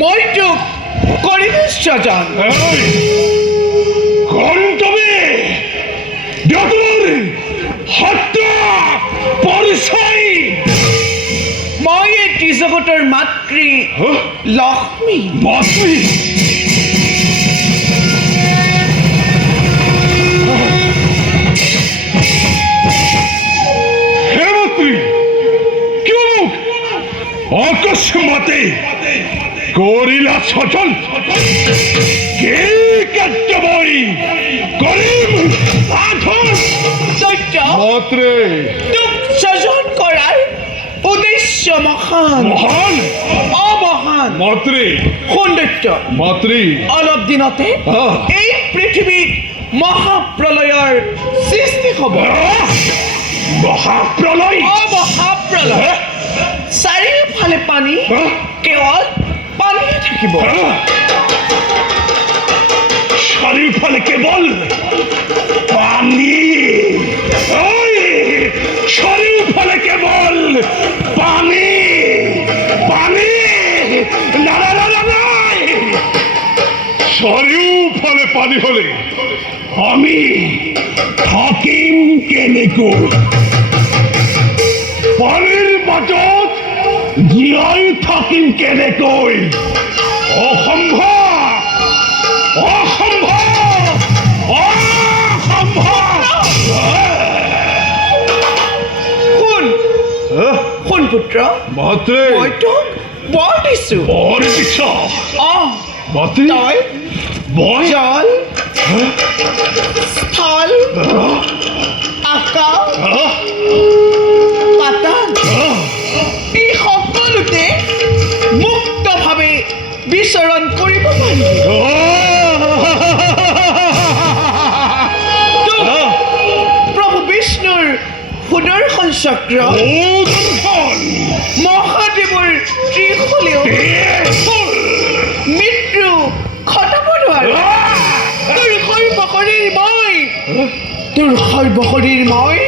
মই তোক কৰিবি সজান তুমি দেউতাৰ হত্যা পৰিচয় মই এই ত্ৰিজগতৰ মাতৃ লক্ষ্মী মাতৃ হে মাতৃ কিয় অকস্মাতে কৰিলা সচল কি কাৰ্য মই কৰিম মাতৃ তোক সজন কৰাৰ উদ্দেশ্য মহান মহান অমহান মাতৃ সৌন্দৰ্য মাতৃ অলপ দিনতে এই পৃথিৱীত মহাপ্ৰলয়ৰ সৃষ্টি হ'ব মহাপ্ৰলয় মহাপ্ৰলয় চাৰিওফালে পানী কেৱল পানীয়ে থাকিব চাৰিওফালে কেৱল পানী চাৰিওফালে কেৱল পানী পানী নাই চাৰিওফালে পানী হলে আমি থাকিম কেনেকৈ পানীৰ বাটত জীয়াই থাকিম কেনেকৈ অসম্ভৱ অসম্ভৱ অসম্ভৱ শুন পুত্ৰ মাতৃ মই তোক বৰ দিছোঁ বৰ দিছ মাতৃ তই জল স্থল আকাশ পাতাল এই সকলোতে মুক্তভাৱে বিচৰণ কৰিব পাৰিবি প্ৰভু বিষ্ণুৰ সুদৰ্শন চক্ৰ মহাদেৱৰ ত্ৰিশূলেও মৃত্যু খটাব নোৱাৰে তোৰ সৰ্বশৰীৰ মই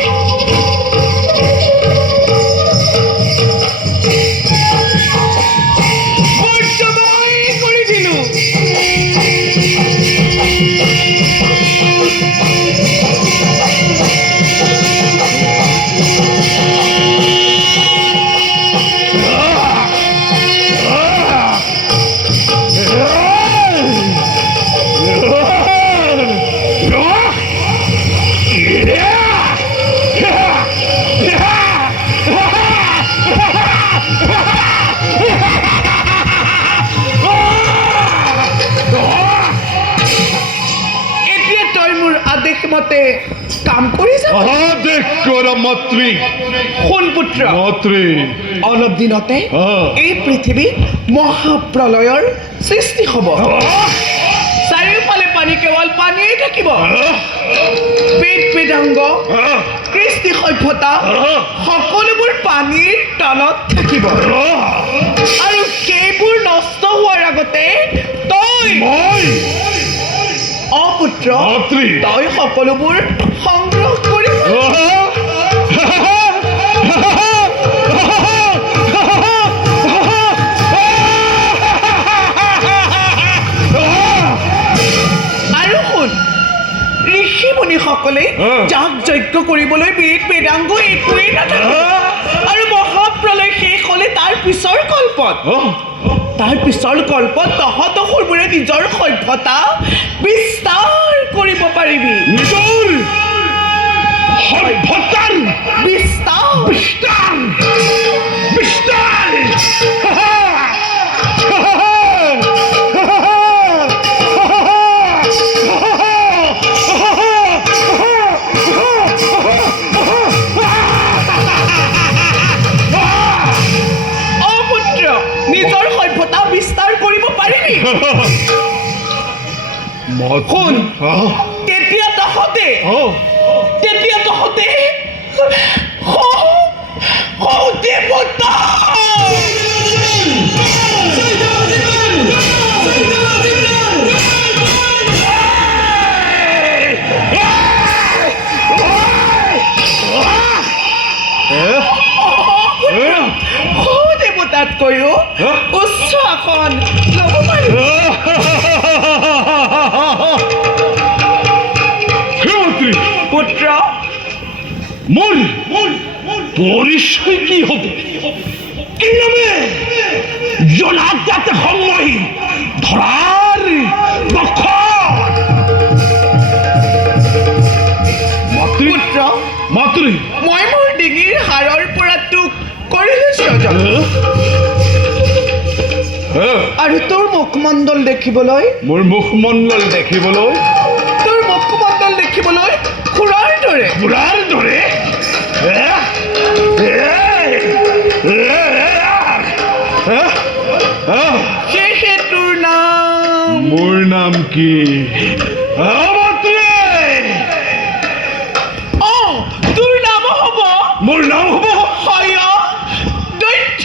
মতে কাম কৰি যাব আদেশ কৰা মাতৃ শুন পুত্ৰ মাতৃ অলপ দিনতে এই পৃথিৱীত মহাপ্ৰলয়ৰ সৃষ্টি হ'ব চাৰিওফালে পানী কেৱল পানীয়ে থাকিব বেদ বেদাংগ কৃষ্টি সভ্যতা সকলোবোৰ পানীৰ তলত থাকিব আৰু সেইবোৰ নষ্ট হোৱাৰ আগতে তই অপুত্ৰ তই সকলোবোৰ সংগ্ৰহ কৰিব আৰু শুন ঋষি মুনিসকলে যাগ যজ্ঞ কৰিবলৈ বেদ বেদাংগ একোৱেই নাথাকে আৰু মহাপ্ৰলয় শেষ হ'লে তাৰ পিছৰ কল্পত তহঁতবোৰে নিজৰ সভ্যতা বিস্তাৰ কৰিব পাৰিবি নিজৰ সভ্যতাৰ বিস্তাৰ বিস্তাৰ বিস্তাৰ নিজৰ সভ্যতা বিস্তাৰ কৰিব শুন। আহ, তেতিয়া তহঁতে আহ, দেৱতা দেৱতাতকৈও উচ্চ আসন ল'ব পাৰিব। হে মন্ত্ৰী, পুত্ৰ মোৰ পৰিচয় কি হ'ব? কি নামে জনাজাত সময় ধৰাৰ বখত পুত্ৰ মাতৃ মই মোৰ ডিঙিৰ হাড়ৰ পৰা তোক কৰিলো স্বজন আৰু তোৰ মুখমণ্ডল দেখিবলৈ মোৰ মুখমণ্ডল দেখিবলৈ খুৰাৰ দৰে বুঢ়াৰ দৰে সেয়েহে তোৰ নাম মোৰ নাম কি? তোৰ নাম হ'ব মোৰ নাম হ'ব হয় দৈত্য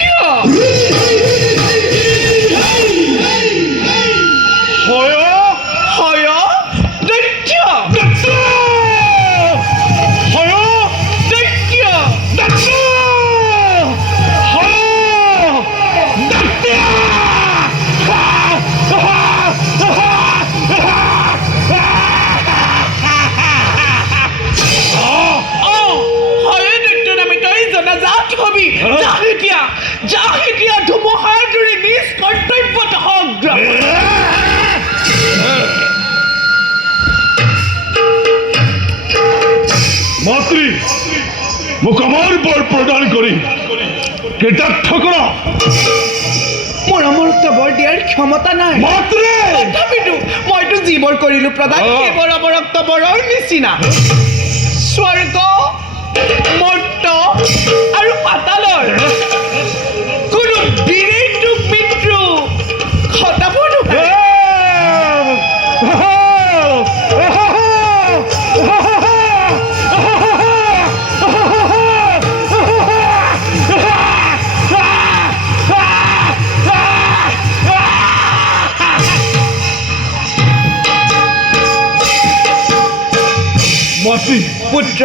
হয় দৈত্য এতিয়া ধুমুহাৰ দৰে নিজ কৰ্তব্যত সংগ্ৰাম মাতৃ মোক আমাৰ বৰ প্ৰদান কৰি কৃতাৰ্থ কৰা। মোৰ অমৰত্ব বৰ দিয়াৰ ক্ষমতা নাই মাতৃ তথাপিতো মইতো যিবোৰ কৰিলো প্ৰদান সেইবোৰ অমৰত্ব বৰৰ নিচিনা স্বৰ্গ মৰ্ত আৰু পাতালৰ কোনো বীৰেই তোক মৃত্যু খটাব নোৱাৰে মাতৃ পুত্ৰ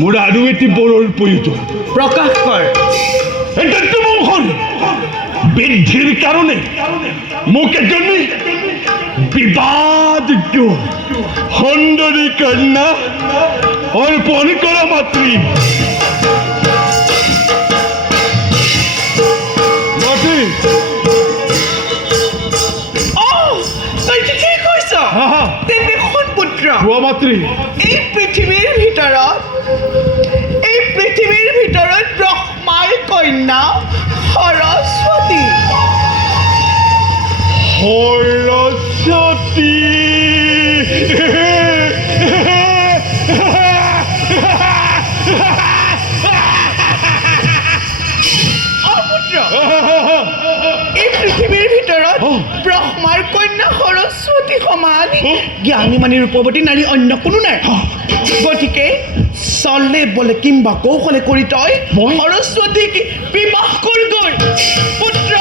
মোৰ আৰু এটি বৰৰ প্ৰয়োজন। প্ৰকাশ কৰ এটাটো বংশৰ বৃদ্ধিৰ কাৰণে মোক এজনী বিবাদযোগ্য সুন্দৰী কন্যা অৰ্পণ কৰা মাতৃ। মাতৃ তই ঠিকেই কৈছ তেন্তে শুন পুত্ৰ কোৱা মাতৃ। এই পৃথিৱীৰ ভিতৰত ব্ৰহ্মাৰ কন্যা সৰস্বতী সৰস্বতী পুত্ৰ এই পৃথিৱীৰ ভিতৰত ব্ৰহ্মাৰ কন্যা সৰস্বতী সমান জ্ঞানী মানে ৰূপৱতী নাৰী অন্য কোনো নাই গতিকে চলে বলে কিম্বা কৌশলে কৰি তই সৰস্বতীক বিবাহ কৰগৈ পুত্ৰ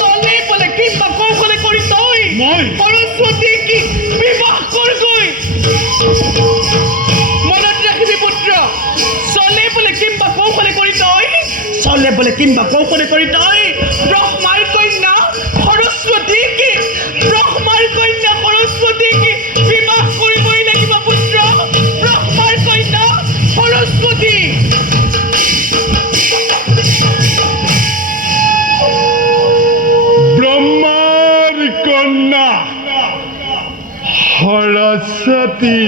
চলে বলে কিম্বা কৌশলে কৰি তই সৰস্বতীক বিবাহ কৰগৈ মনত ৰাখিবি পুত্ৰ চলে বলে কিম্বা কৌশলে কৰি তই ব্ৰহ্মাৰ কন্যা সৰস্বতীক বিবাহ কৰিবই লাগিব পুত্ৰ ব্ৰহ্মাৰ কন্যা সৰস্বতী ব্ৰহ্মাৰ কন্যা সৰস্বতী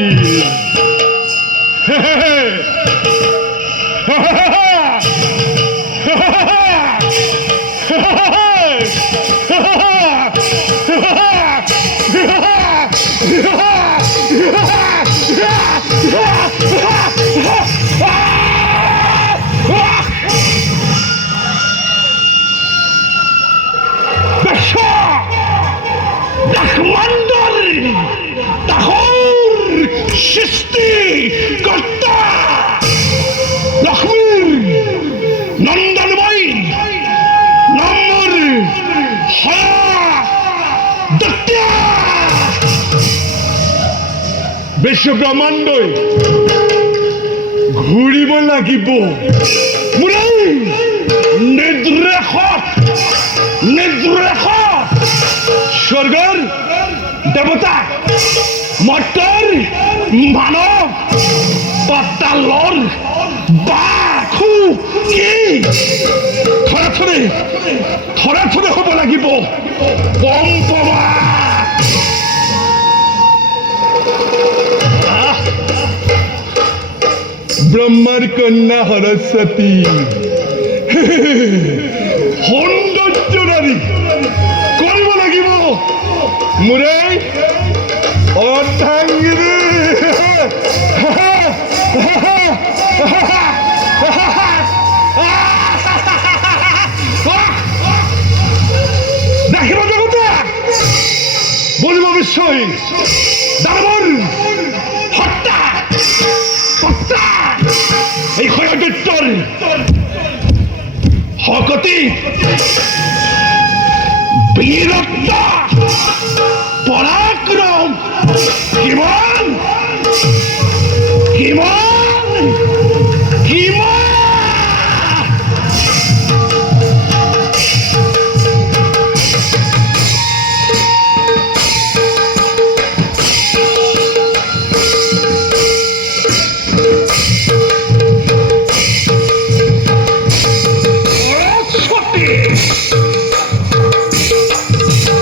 ব্ৰহ্মাণ্ডৰ তাহৰ সৃষ্টি কৰ্তা লক্ষ্মীৰ নন্দনময় নম্বৰ দত্তা বিশ্ব ব্ৰহ্মাণ্ডই ঘূৰিব লাগিব মোৰ নিদ্ৰেশত স্বৰ্গৰ দেৱতা মৰ্ত্যৰ মানৱ পাতালৰ বাসু কি থৰে থৰে হ'ব লাগিব কম পমা ব্ৰহ্মাৰ কন্যা সৰস্বতী সৌন্দৰ্য নাৰী কৰিব লাগিব মোৰে অৰ্ধাংগিনী দেখিব জগতে বলিব বিশ্বই দানৱৰ হত্যা হত্যা এই হয়দৈত্যৰ শকতি বীৰত্ব